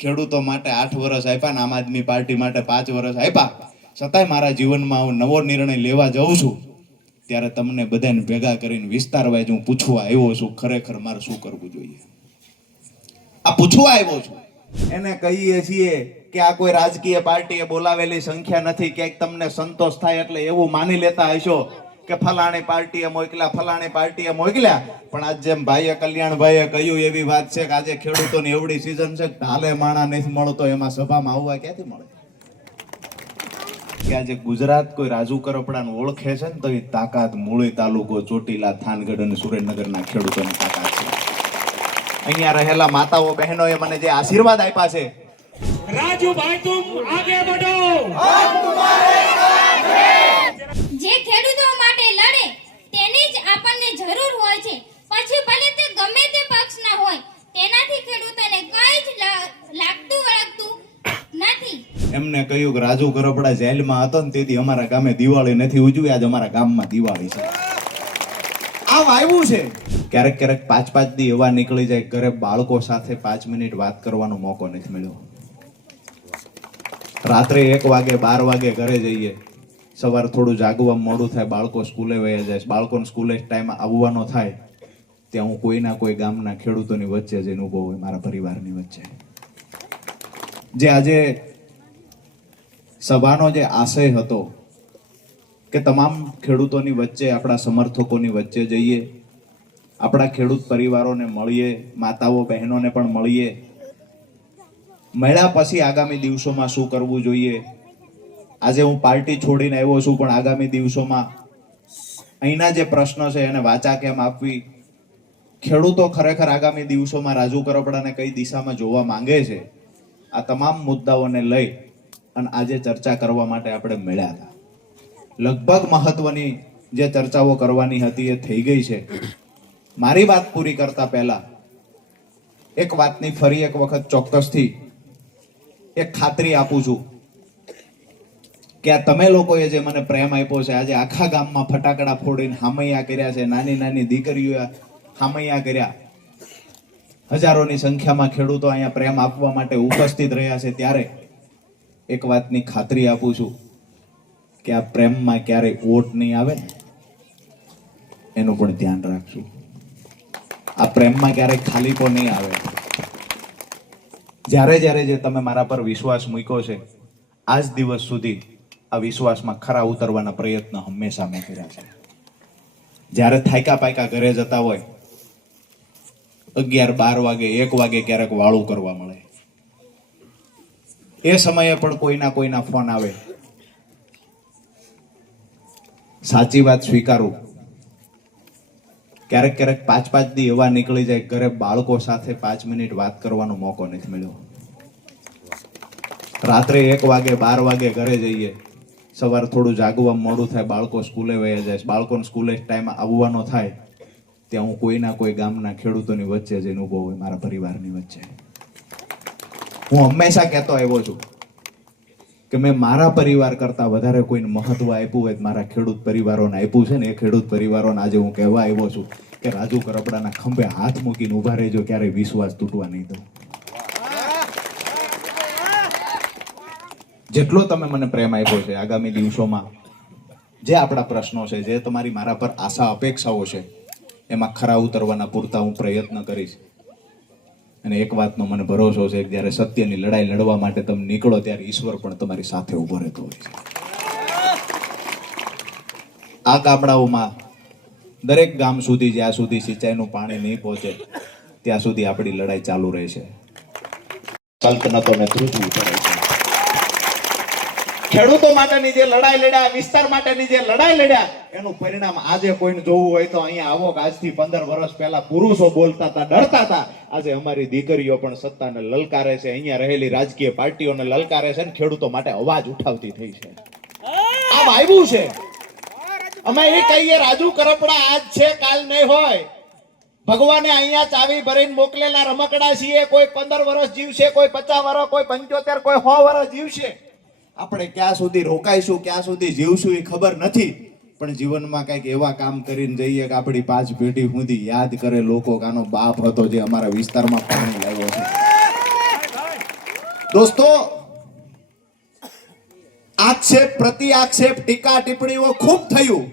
ખેડૂતો માટે 8 વર્ષ આપ્યા ને આમ આદમી પાર્ટી માટે 5 વર્ષ આપ્યા, છતાંય મારા જીવનમાં હું નવો નિર્ણય લેવા જાઉં છું ત્યારે તમને બધાને ભેગા કરીને વિસ્તાર વાઇઝ હું પૂછવા આવ્યો છું ખરેખર મારે શું કરવું જોઈએ. આ પૂછવા આવ્યો છું. એને કહીએ છીએ કે આ કોઈ રાજકીય પાર્ટીએ બોલાવેલી સંખ્યા નથી, ક્યાંક તમને સંતોષ થાય એટલે એવું માની લેતા હશો કે ફલાણી પાર્ટીએ મોકલ્યા, પણ આજ જેમ ભાઈએ કલ્યાણભાઈએ કહ્યું એવી વાત છે કે આજે ખેડૂતોની એવડી સીઝન છે કે ઢાલે માણા નથી મળતો, એમાં સભામાં આવવા ક્યાંથી મળે? કે આજે ગુજરાત કોઈ રાજુ કરપડાને ઓળખે છે ને તો એ તાકાત મૂળી તાલુકો, ચોટીલા, થાનગઢ અને સુરેન્દ્રનગરના ખેડૂતોની તાકાત છે. અહીંયા રહેલા માતાઓ બહેનોએ મને જે આશીર્વાદ આપ્યા છે, રાજુભાઈ તુમ આગે बढ़ो, જે ખેડૂતો માટે લડે તેની જ આપણને જરૂર હોય છે, પછી ભલે તે ગમે તે પક્ષના હોય, તેનાથી ખેડૂતોને કંઈ જ લાગતું વળગતું નથી. એમને કહ્યું કે રાજુ કરપડા જેલમાં હતો ને તેથી અમારા ગામે દિવાળી નથી ઉજવી, આજે અમારા ગામમાં દિવાળી છે. આ વાવ્યું છે. ક્યારેક ક્યારેક 5-5 દી એવા નીકળી જાય, ઘરે બાળકો સાથે 5 મિનિટ વાત કરવાનો મોકો નથી મળ્યો. રાત્રે 1 વાગે 12 વાગે ઘરે જઈએ, સવાર થોડું જાગવા મોડું થાય, બાળકો સ્કૂલે વયા જાય, બાળકોને સ્કૂલે ટાઈમ આવવાનો થાય ત્યાં હું કોઈના કોઈ ગામના ખેડૂતોની વચ્ચે જઈને ઊભો હોય, મારા પરિવારની વચ્ચે. જે આજે સભાનો જે આશય હતો કે તમામ ખેડૂતોની વચ્ચે, આપણા સમર્થકોની વચ્ચે જઈએ, આપણા ખેડૂત પરિવારોને મળીએ, માતાઓ બહેનોને પણ મળીએ, મળ્યા પછી આગામી દિવસોમાં શું કરવું જોઈએ. આજે હું પાર્ટી છોડીને આવ્યો છું, પણ આગામી દિવસોમાં અહીંના જે પ્રશ્ન છે એને વાચા કેમ આપવી, ખેડૂતો ખરેખર આગામી દિવસોમાં રાજુ કરપડાને કઈ દિશામાં જોવા માંગે છે, આ તમામ મુદ્દાઓને લઈ અને આજે ચર્ચા કરવા માટે આપણે મળ્યા હતા. લગભગ મહત્વની જે ચર્ચાઓ કરવાની હતી એ થઈ ગઈ છે. મારી વાત પૂરી કરતા પહેલા એક વાતની ફરી એક વખત ચોક્કસથી એક ખાતરી આપું છું કે આ તમે લોકોએ જે મને પ્રેમ આપ્યો છે, આજે આખા ગામમાં ફટાકડા ફોડીને હામૈયા કર્યા છે, નાની નાની દીકરીઓ હામૈયા કર્યા, હજારોની સંખ્યામાં ખેડૂતો અહીંયા પ્રેમ આપવા માટે ઉપસ્થિત રહ્યા છે, ત્યારે એક વાતની ખાતરી આપું છું કે આ પ્રેમમાં ક્યારેય ઓટ નહીં આવે ને એનું પણ ધ્યાન રાખશું. આ પ્રેમમાં ક્યારેય ખાલીપો નહીં આવે. જ્યારે જ્યારે જે તમે મારા પર વિશ્વાસ મૂક્યો છે, આજ દિવસ સુધી આ વિશ્વાસમાં ખરા ઉતરવાના પ્રયત્ન હંમેશા મેં કર્યા છે. જ્યારે થાક્યા પાક્યા ઘરે જતા હોય, 11-12 વાગે 1 વાગે ક્યારેક વાળું કરવા મળે, એ સમયે પણ કોઈના ફોન આવે. સાચી વાત સ્વીકારું, ક્યારેક 5-5 દી એવા નીકળી જાય, ઘરે બાળકો સાથે 5 મિનિટ વાત કરવાનો મોકો નથી મળ્યો. રાત્રે 1 વાગે 12 વાગે ઘરે જઈએ, સવાર થોડું જાગવા મોડું થાય, બાળકો સ્કૂલે વયા જાય, બાળકોને સ્કૂલે ટાઈમ આવવાનો થાય ત્યાં હું કોઈના કોઈ ગામના ખેડૂતોની વચ્ચે જઈને ઊભો હોય, મારા પરિવારની વચ્ચે. હું હંમેશા કહેતો આવ્યો છું કે મેં મારા પરિવાર કરતા વધારે કોઈને મહત્વ આપ્યું હોય મારા ખેડૂત પરિવારોને આપ્યું છે ને. એ ખેડૂત પરિવારોને આજે હું કહેવા આવ્યો છું કે રાજુ કરપડાના ખંભે હાથ મૂકીને ઉભા રહેજો, ક્યારેય વિશ્વાસ તૂટવા નહીં દઉં. જેટલો તમે મને પ્રેમ આપ્યો છે, આગામી દિવસોમાં જે આપણા પ્રશ્નો છે, જે તમારી મારા પર આશા અપેક્ષાઓ છે, એમાં ખરા ઉતરવાના પૂરતા હું પ્રયત્ન કરીશ. અને એક વાતનો મને ભરોસો છે કે જ્યારે સત્યની લડાઈ લડવા માટે તમે નીકળો ત્યારે ઈશ્વર પણ તમારી સાથે ઉભો રહેતો હોય છે. આ ગામડાઓમાં દરેક ગામ સુધી જ્યાં સુધી સિંચાઈનું પાણી નહીં પહોંચે ત્યાં સુધી આપણી લડાઈ ચાલુ રહેશે. સલ્તનતોને ધ્રુજવું પડે છે. ખેડૂતો માટેની જે લડાઈ લડ્યા, વિસ્તાર માટેની જે લડાઈ લડ્યા, એનું પરિણામ આજે કોઈને જોવું હોય તો અહીંયા આવો. આજથી 15 વર્ષ પહેલા પુરુષો બોલતા હતા, ડરતા હતા, આજે અમારી દીકરીઓ પણ સત્તાને લલકારે છે, અહીંયા રહેલી રાજકીય પાર્ટીઓને લલકારે છે, ખેડૂતો માટે અવાજ ઉઠાવતી થઈ છે. આ વાવ્યું છે. અમે એ કહીએ રાજુ કરપડા આજ છે કાલ નહીં હોય. ભગવાને અહીંયા ચાવી ભરીને મોકલેલા રમકડા છીએ. કોઈ 15 વર્ષ જીવશે, કોઈ 50 વર્ષ, કોઈ 75, કોઈ 100 વર્ષ જીવશે. આપણે ક્યાં સુધી રોકાઈશું, ક્યાં સુધી જીવશું એ ખબર નથી, પણ જીવનમાં કંઈક એવા કામ કરીને જઈએ કે આપણી 5 પેઢી સુધી યાદ કરે લોકો કે આનો બાપ હતો જે અમારા વિસ્તારમાં પાણી લાવ્યો છે. દોસ્તો, આક્ષેપ પ્રતિ આક્ષેપ ટીકા ટિપ્પણીઓ ખૂબ થયું.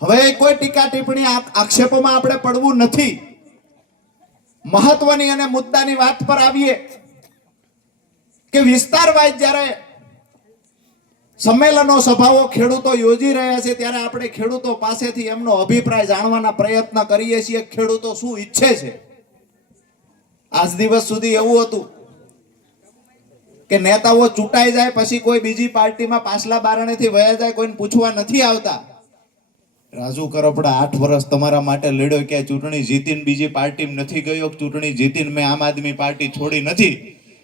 હવે કોઈ ટીકા ટિપ્પણી આક્ષેપોમાં આપણે પડવું નથી. મહત્વની અને મુદ્દાની વાત પર આવીએ કે વિસ્તાર વાઇઝ જ્યારે સંમેલનો સભાઓ ખેડૂતો યોજી રહ્યા છે ત્યારે આપણે ખેડૂતો પાસેથી એમનો અભિપ્રાય જાણવાના પ્રયત્ન કરીએ છીએ. ખેડૂતો શું ઈચ્છે છે? આજ દિવસ સુધી એવું હતું કે નેતાઓ ચૂંટાઈ જાય પછી કોઈ બીજી પાર્ટીમાં પાછલા બારણેથી વયા જાય, કોઈને પૂછવા નથી આવતા. રાજુ કરપડા 8 વર્ષ તમારા માટે લડ્યો, કે ચૂંટણી જીતીને બીજી પાર્ટીમાં નથી ગયો, ચૂંટણી જીતીને મેં આમ આદમી પાર્ટી છોડી નથી.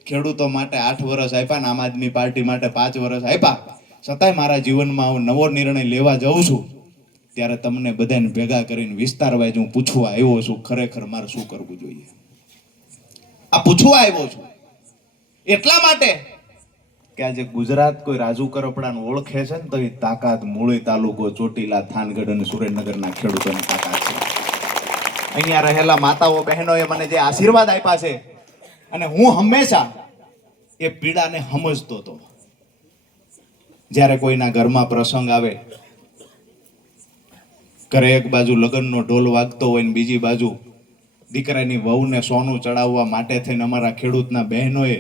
ખેડૂતો માટે 8 વર્ષ આપ્યા ને આમ આદમી પાર્ટી માટે 5 વર્ષ આપ્યા. છતાંય મારા જીવનમાં હું નવો નિર્ણય લેવા જાઉં છું ત્યારે તમને બધાને ભેગા કરીને વિસ્તાર વાઇઝ હું પૂછવા આવ્યો છું, ખરેખર મારે શું કરવું જોઈએ. આ પૂછવા આવ્યો છું એટલા માટે કે આજે ગુજરાત કોઈ રાજુ કરપડાને ઓળખે છે ને તો એ તાકાત મૂળી તાલુકો, ચોટીલા, થાનગઢ અને સુરેન્દ્રનગરના ખેડૂતોની તાકાત છે. અહીંયા રહેલા માતાઓ બહેનોએ મને જે આશીર્વાદ આપ્યા છે અને હું હંમેશા એ પીડાને સમજતો હતો. જ્યારે કોઈના ઘરમાં પ્રસંગ આવે, ઘરે એક બાજુ લગ્નનો ઢોલ વાગતો હોય ને બીજી બાજુ દીકરાની વહુને સોનું ચડાવવા માટે થઈને અમારા ખેડૂતના બહેનોએ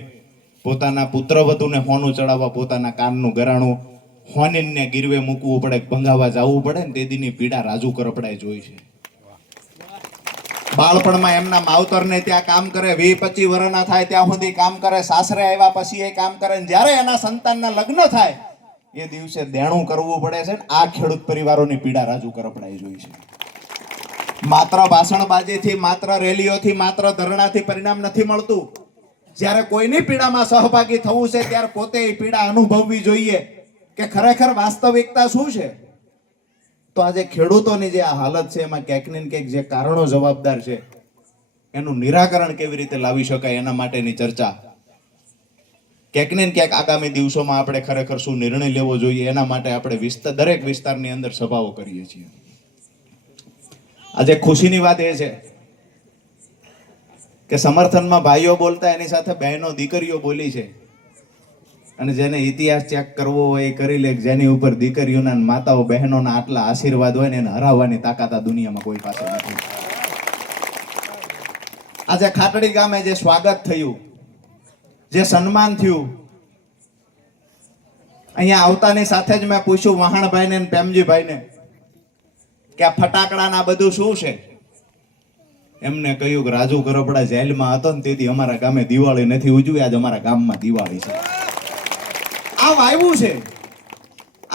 પોતાના પુત્રવધુને સોનું ચડાવવા પોતાના કાનનું ગરાણું હોનીને ગીરવે મૂકવું પડે, ભંગાવા જવું પડે ને તે દીની પીડા રાજુ કરપડાએ જોઈ છે. બાળપણમાં એમના માવતરને ત્યાં કામ કરે, 20-25 વર્ષના થાય ત્યાં સુધી કામ કરે, સાસરે આવ્યા પછી એ કામ કરે, જ્યારે એના સંતાનના લગ્ન થાય એ દિવસે દેણું કરવું પડે છે. આ ખેડૂત પરિવારોની પીડા રાજુ કરપડાએ જોઈ છે. માત્ર ભાષણબાજીથી, માત્ર રેલીઓથી, માત્ર ધરણાથી પરિણામ નથી મળતું. જ્યારે કોઈની પીડામાં સહભાગી થવું છે ત્યારે પોતે એ પીડા અનુભવવી જોઈએ કે ખરેખર વાસ્તવિકતા શું છે. તો આજે ખેડૂતોની જે આ હાલત છે એમાં ક્યાંક ને ક્યાંક જે કારણો જવાબદાર છે એનું નિરાકરણ કેવી રીતે લાવી શકાય એના માટેની ચર્ચા ક્યાંક ને ક્યાંક આગામી દિવસોમાં આપણે ખરેખર શું નિર્ણય લેવો જોઈએ એના માટે આપણે દરેક વિસ્તારની અંદર સભાઓ કરીએ છીએ. આજે ખુશીની વાત એ છે કે સમર્થનમાં ભાઈઓ બોલતા એની સાથે બહેનો દીકરીઓ બોલી છે. અને જેને ઇતિહાસ ચેક કરવો હોય એ કરી લે. જેની ઉપર દીકરીઓના માતાઓ બહેનોના આટલા આશીર્વાદ હોય ને એને હરાવવાની તાકાત આ દુનિયામાં કોઈ પાસે નથી. આજે ખાટડી ગામે જે સ્વાગત થયું, જે સન્માન થયું, અહીંયા આવતાની સાથે જ મેં પૂછ્યું વહાણભાઈને ને પ્રેમજીભાઈને કે આ ફટાકડાના બધું શું છે. એમને કહ્યું કે રાજુ કરપડા જેલમાં હતો ને તેથી અમારા ગામે દિવાળી નથી ઉજવી, આજે અમારા ગામમાં દિવાળી છે. આ વાવ્યું છે.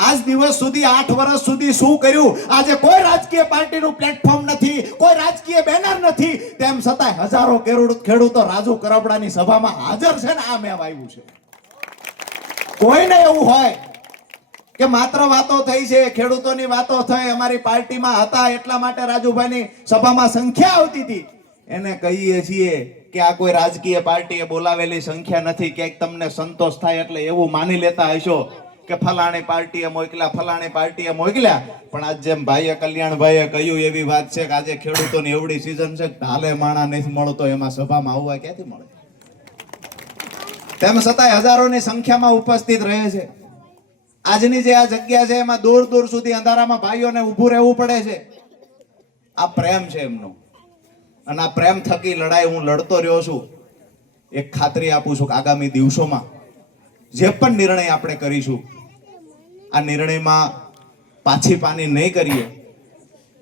આજ દિવસ સુધી 8 વર્ષ સુધી શું કર્યું? આજે કોઈ રાજકીય પાર્ટીનું પ્લેટફોર્મ નથી, કોઈ રાજકીય બેનર નથી, તેમ છતાંય હજારો ખેડૂતો રાજુ કરપડાની સભામાં હાજર છે ને આ મેં વાવ્યું છે. કોઈને એવું હોય કે માત્ર વાતો થઈ છે, ખેડૂતોની વાતો થઈ, અમારી પાર્ટીમાં હતા એટલા માટે રાજુભાઈની સભામાં સંખ્યા આવતી હતી, એને કહીએ છીએ કે આ કોઈ રાજકીય પાર્ટીએ બોલાવેલી સંખ્યા નથી. ક્યાંક તમને સંતોષ થાય એટલે એવું માની લેતા હશો કે ફલાણી પાર્ટીએ મોકલ્યા. પણ આજ જેમ ભાઈએ કલ્યાણભાઈએ કહ્યું એવી વાત છે કે આજે ખેડૂતોની એવડી સીઝન છે ઢાલે માણા નથી મળતો, એમાં સભામાં આવવા ક્યાંથી મળે? તેમ છતાંય હજારોની સંખ્યામાં ઉપસ્થિત રહે છે. આજની જે આ જગ્યા છે એમાં દૂર દૂર સુધી અંધારામાં ભાઈઓને ઊભું રહેવું પડે છે. આ પ્રેમ છે એમનો, અને આ પ્રેમ થકી લડાઈ હું લડતો રહ્યો છું. એક ખાતરી આપું છું કે આગામી દિવસોમાં જે પણ નિર્ણય આપણે કરીશું આ નિર્ણયમાં પાછી પાની નહીં કરીએ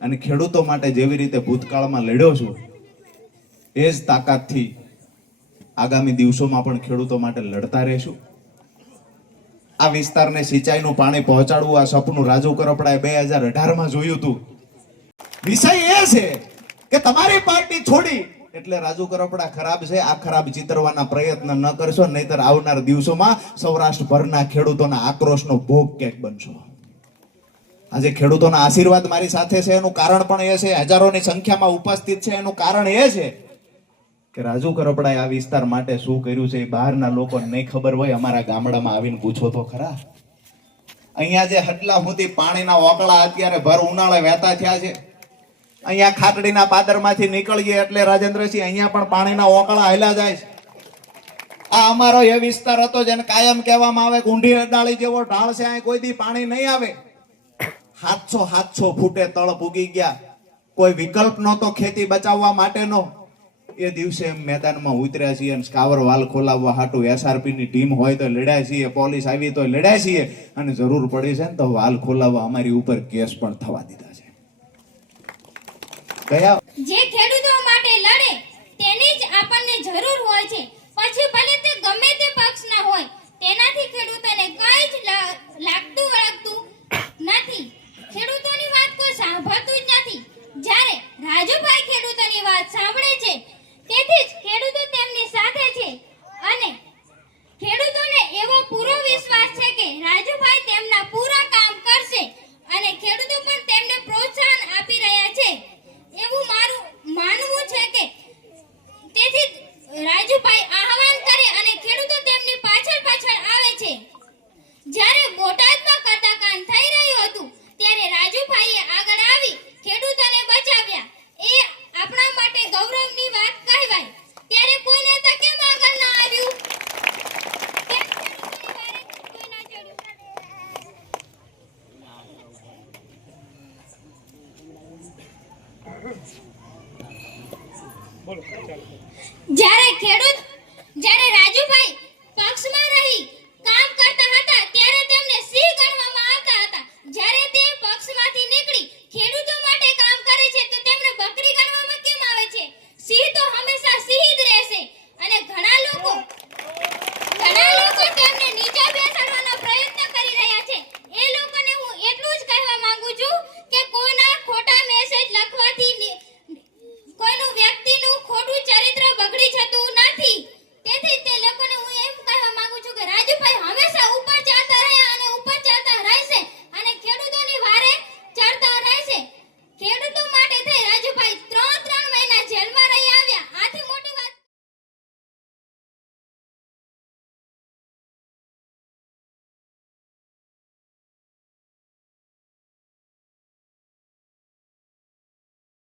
અને ખેડૂતો માટે જેવી રીતે ભૂતકાળમાં લડ્યો છું એ જ તાકાતથી આગામી દિવસોમાં પણ ખેડૂતો માટે લડતા રહેશું. આ વિસ્તારને સિંચાઈનું પાણી પહોંચાડવું આ સપનું રાજુ કરપડાએ 2018માં જોયું હતું. વિષય એ છે કે તમારી પાર્ટી છોડી એટલે રાજુ કરપડા ખરાબ છે. આ ખરાબ ચિતરવાના પ્રયત્ન ન કરશો નહીતર આવનાર દિવસોમાં સૌરાષ્ટ્રભરના ખેડૂતોના આક્રોશનો ભોગ ક્યાંક બનશો. આજે ખેડૂતોના આશીર્વાદ મારી સાથે છે એનું કારણ પણ એ છે, હજારોની સંખ્યામાં ઉપસ્થિત છે એનું કારણ એ છે કે રાજુ કરપડાએ આ વિસ્તાર માટે શું કર્યું છે એ બહારના લોકોને નહીં ખબર હોય. અમારા ગામડામાં આવીને પૂછો તો ખરા. અહીંયા જે હટલા સુધી પાણીના ઓકળા અત્યારે ભર ઉનાળે વહેતા થયા છે. અહીંયા ખાટડીના પાદરમાંથી નીકળીએ એટલે રાજેન્દ્રસિંહ અહીંયા પણ પાણીના ઓકળા હાલ્યા જાય છે. આ અમારો એ વિસ્તાર હતો જેને કાયમ કહેવામાં આવે કે ઊંડી અડાળી જેવો ઢાળ છે, અહીં કોઈ દી પાણી નહીં આવે. 700 ફૂટે તળ પૂગી ગયા. કોઈ વિકલ્પ નહોતો ખેતી બચાવવા માટેનો. એ દિવસે મેદાનમાં ઉતર્યા છીએ અને સ્કાવર વાલ ખોલાવવા હાટું SRP ની ટીમ હોય તો લડ્યા છીએ, પોલીસ આવી તો લડ્યા છીએ, અને જરૂર પડી છે ને તો વાલ ખોલાવવા અમારી ઉપર કેસ પણ થવા દીધા છે. ગયા જે ખેડૂતો માટે લડે તેની જ આપણને જરૂર હોય છે.